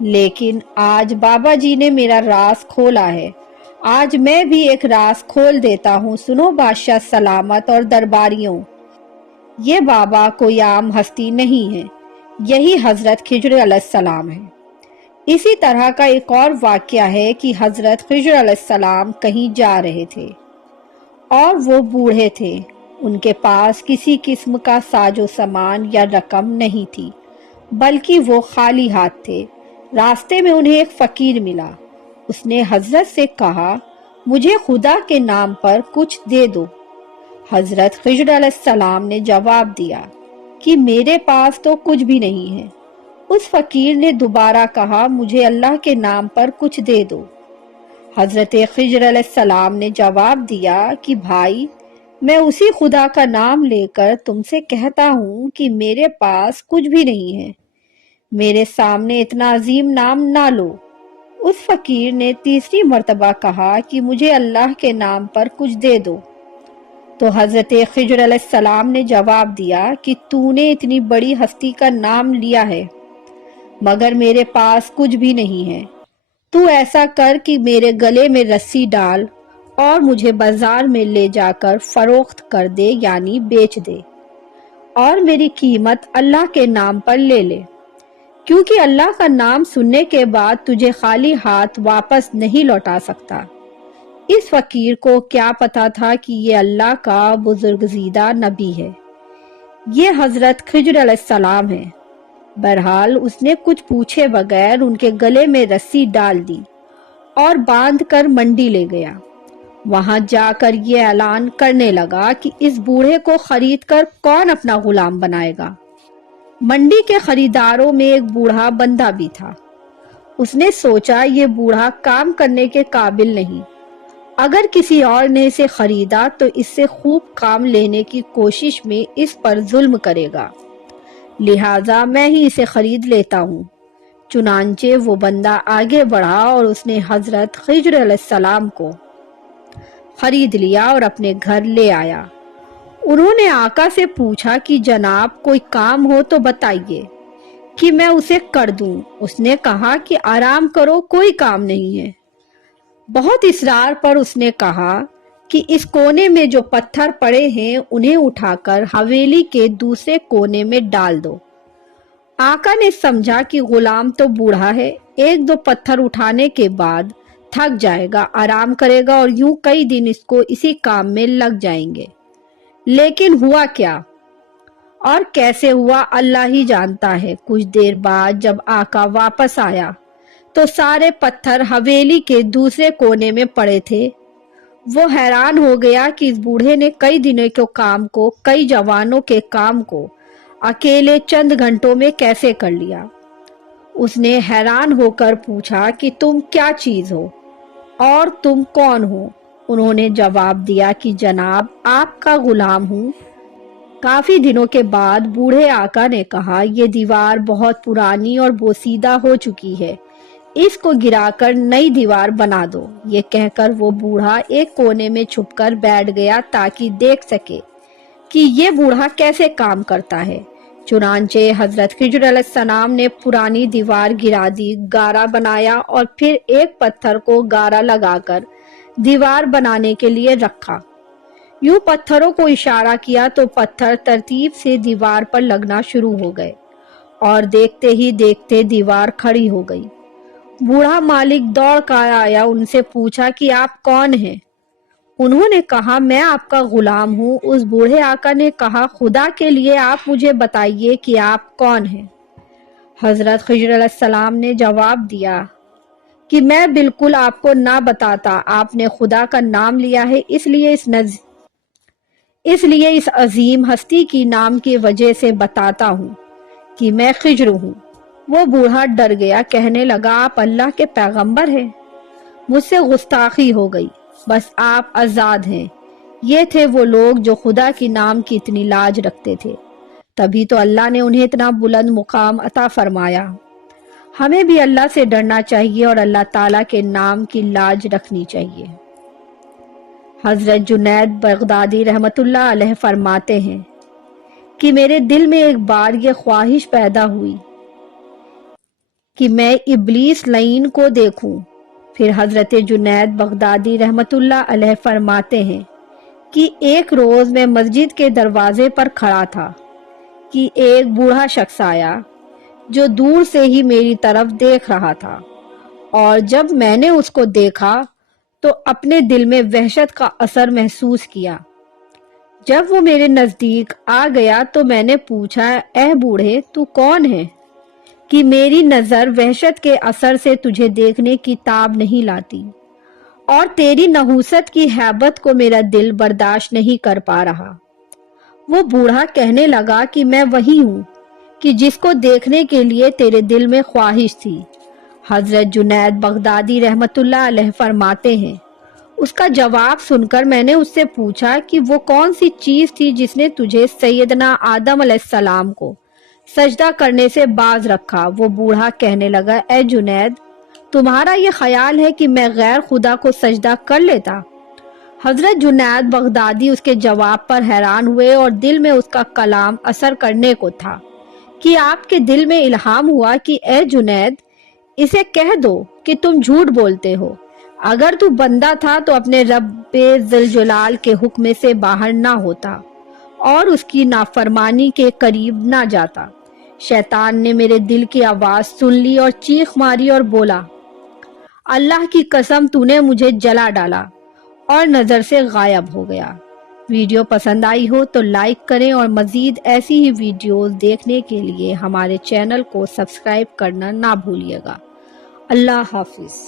لیکن آج بابا جی نے میرا راز کھولا ہے، آج میں بھی ایک راز کھول دیتا ہوں۔ سنو بادشاہ سلامت اور درباریوں، یہ بابا کوئی عام ہستی نہیں ہے، یہی حضرت خضر علیہ السلام ہے۔ اسی طرح کا ایک اور واقعہ ہے کہ حضرت خضر علیہ السلام کہیں جا رہے تھے اور وہ بوڑھے تھے، ان کے پاس کسی قسم کا ساز و سامان یا رقم نہیں تھی، بلکہ وہ خالی ہاتھ تھے۔ راستے میں انہیں ایک فقیر ملا، اس نے حضرت سے کہا، مجھے خدا کے نام پر کچھ دے دو۔ حضرت خضر علیہ السلام نے جواب دیا کہ میرے پاس تو کچھ بھی نہیں ہے۔ اس فقیر نے دوبارہ کہا، مجھے اللہ کے نام پر کچھ دے دو۔ حضرت خضر علیہ السلام نے جواب دیا کہ بھائی، میں اسی خدا کا نام لے کر تم سے کہتا ہوں کہ میرے پاس کچھ بھی نہیں ہے، میرے سامنے اتنا عظیم نام نہ لو۔ اس فقیر نے تیسری مرتبہ کہا کہ مجھے اللہ کے نام پر کچھ دے دو۔ تو حضرت خضر علیہ السلام نے جواب دیا کہ تو نے اتنی بڑی ہستی کا نام لیا ہے، مگر میرے پاس کچھ بھی نہیں ہے۔ تو ایسا کر کہ میرے گلے میں رسی ڈال اور مجھے بازار میں لے جا کر فروخت کر دے، یعنی بیچ دے، اور میری قیمت اللہ کے نام پر لے لے، کیونکہ اللہ کا نام سننے کے بعد تجھے خالی ہاتھ واپس نہیں لوٹا سکتا۔ اس فقیر کو کیا پتا تھا کہ یہ اللہ کا بزرگزیدہ نبی ہے، یہ حضرت خضر علیہ السلام ہے۔ بہرحال اس نے کچھ پوچھے بغیر ان کے گلے میں رسی ڈال دی اور باندھ کر منڈی لے گیا۔ وہاں جا کر یہ اعلان کرنے لگا کہ اس بوڑھے کو خرید کر کون اپنا غلام بنائے گا۔ منڈی کے خریداروں میں ایک بوڑھا بندہ بھی تھا۔ اس نے سوچا یہ بوڑھا کام کرنے کے قابل نہیں، اگر کسی اور نے اسے خریدا تو اس سے خوب کام لینے کی کوشش میں اس پر ظلم کرے گا، لہٰذا میں ہی اسے خرید لیتا ہوں۔ چنانچہ وہ بندہ آگے بڑھا اور اس نے حضرت خضر علیہ السلام کو خرید لیا اور اپنے گھر لے آیا۔ انہوں نے آقا سے پوچھا کہ جناب کوئی کام ہو تو بتائیے کہ میں اسے کر دوں۔ اس نے کہا کہ آرام کرو، کوئی کام نہیں ہے۔ بہت اصرار پر اس نے کہا کہ اس کونے میں جو پتھر پڑے ہیں انہیں اٹھا کر حویلی کے دوسرے کونے میں ڈال دو۔ آقا نے سمجھا کہ غلام تو بوڑھا ہے، ایک دو پتھر اٹھانے کے بعد تھک جائے گا، آرام کرے گا اور یوں کئی دن اس کو اسی کام میں لگ جائیں گے۔ لیکن ہوا کیا اور کیسے ہوا اللہ ہی جانتا ہے۔ کچھ دیر بعد جب آقا واپس آیا تو سارے پتھر حویلی کے دوسرے کونے میں پڑے تھے۔ وہ حیران ہو گیا کہ اس بوڑھے نے کئی دنوں کے کام کو، کئی جوانوں کے کام کو اکیلے چند گھنٹوں میں کیسے کر لیا۔ اس نے حیران ہو کر پوچھا کہ تم کیا چیز ہو اور تم کون ہو؟ انہوں نے جواب دیا کہ جناب آپ کا غلام ہوں۔ کافی دنوں کے بعد بوڑھے آقا نے کہا، یہ دیوار بہت پرانی اور بوسیدہ ہو چکی ہے، اس کو گرا کر نئی دیوار بنا دو۔ یہ کہہ کر وہ بوڑھا ایک کونے میں چھپ کر بیٹھ گیا تاکہ دیکھ سکے کہ یہ بوڑھا کیسے کام کرتا ہے۔ چنانچہ حضرت خضر علیہ السلام نے پرانی دیوار گرا دی، گارا بنایا اور پھر ایک پتھر کو گارا لگا کر دیوار بنانے کے لیے رکھا۔ یوں پتھروں کو اشارہ کیا تو پتھر ترتیب سے دیوار پر لگنا شروع ہو گئے اور دیکھتے ہی دیکھتے دیوار کھڑی ہو گئی۔ بوڑھا مالک دوڑ کر آیا، ان سے پوچھا کہ آپ کون ہیں؟ انہوں نے کہا میں آپ کا غلام ہوں۔ اس بوڑھے آقا نے کہا خدا کے لیے آپ مجھے بتائیے کہ آپ کون ہیں؟ حضرت خضر علیہ السلام نے جواب دیا کہ میں بالکل آپ کو نہ بتاتا، آپ نے خدا کا نام لیا ہے، اس لیے اس عظیم ہستی کی نام کی وجہ سے بتاتا ہوں کہ میں خضر ہوں۔ وہ بوڑھا ڈر گیا، کہنے لگا آپ اللہ کے پیغمبر ہیں؟ مجھ سے گستاخی ہو گئی، بس آپ آزاد ہیں۔ یہ تھے وہ لوگ جو خدا کی نام کی اتنی لاج رکھتے تھے، تبھی تو اللہ نے انہیں اتنا بلند مقام عطا فرمایا۔ ہمیں بھی اللہ سے ڈرنا چاہیے اور اللہ تعالیٰ کے نام کی لاج رکھنی چاہیے۔ حضرت جنید بغدادی رحمت اللہ علیہ فرماتے ہیں کہ میرے دل میں ایک بار یہ خواہش پیدا ہوئی کہ میں ابلیس لعین کو دیکھوں۔ پھر حضرت جنید بغدادی رحمت اللہ علیہ فرماتے ہیں کہ ایک روز میں مسجد کے دروازے پر کھڑا تھا کہ ایک بوڑھا شخص آیا جو دور سے ہی میری طرف دیکھ رہا تھا، اور جب میں نے اس کو دیکھا تو اپنے دل میں وحشت کا اثر محسوس کیا۔ جب وہ میرے نزدیک آ گیا تو میں نے پوچھا، اے بوڑھے تو کون ہے کہ میری نظر وحشت کے اثر سے تجھے دیکھنے کی تاب نہیں لاتی، اور تیری نحوست کی ہیبت کو میرا دل برداشت نہیں کر پا رہا۔ وہ بوڑھا کہنے لگا کہ میں وہی ہوں کہ جس کو دیکھنے کے لیے تیرے دل میں خواہش تھی۔ حضرت جنید بغدادی رحمت اللہ علیہ فرماتے ہیں، اس کا جواب سن کر میں نے اس سے پوچھا کہ وہ کون سی چیز تھی جس نے تجھے سیدنا آدم علیہ السلام کو سجدہ کرنے سے باز رکھا۔ وہ بوڑھا کہنے لگا، اے جنید، تمہارا یہ خیال ہے کہ میں غیر خدا کو سجدہ کر لیتا؟ حضرت جنید بغدادی اس کے جواب پر حیران ہوئے، اور دل میں اس کا کلام اثر کرنے کو تھا کہ آپ کے دل میں الہام ہوا کہ اے جنید، اسے کہہ دو کہ تم جھوٹ بولتے ہو۔ اگر تو بندہ تھا تو اپنے رب ذوالجلال کے حکم سے باہر نہ ہوتا اور اس کی نافرمانی کے قریب نہ جاتا۔ شیطان نے میرے دل کی آواز سن لی اور چیخ ماری اور بولا، اللہ کی قسم تو نے مجھے جلا ڈالا، اور نظر سے غائب ہو گیا۔ ویڈیو پسند آئی ہو تو لائک کریں، اور مزید ایسی ہی ویڈیوز دیکھنے کے لیے ہمارے چینل کو سبسکرائب کرنا نہ بھولیے گا۔ اللہ حافظ۔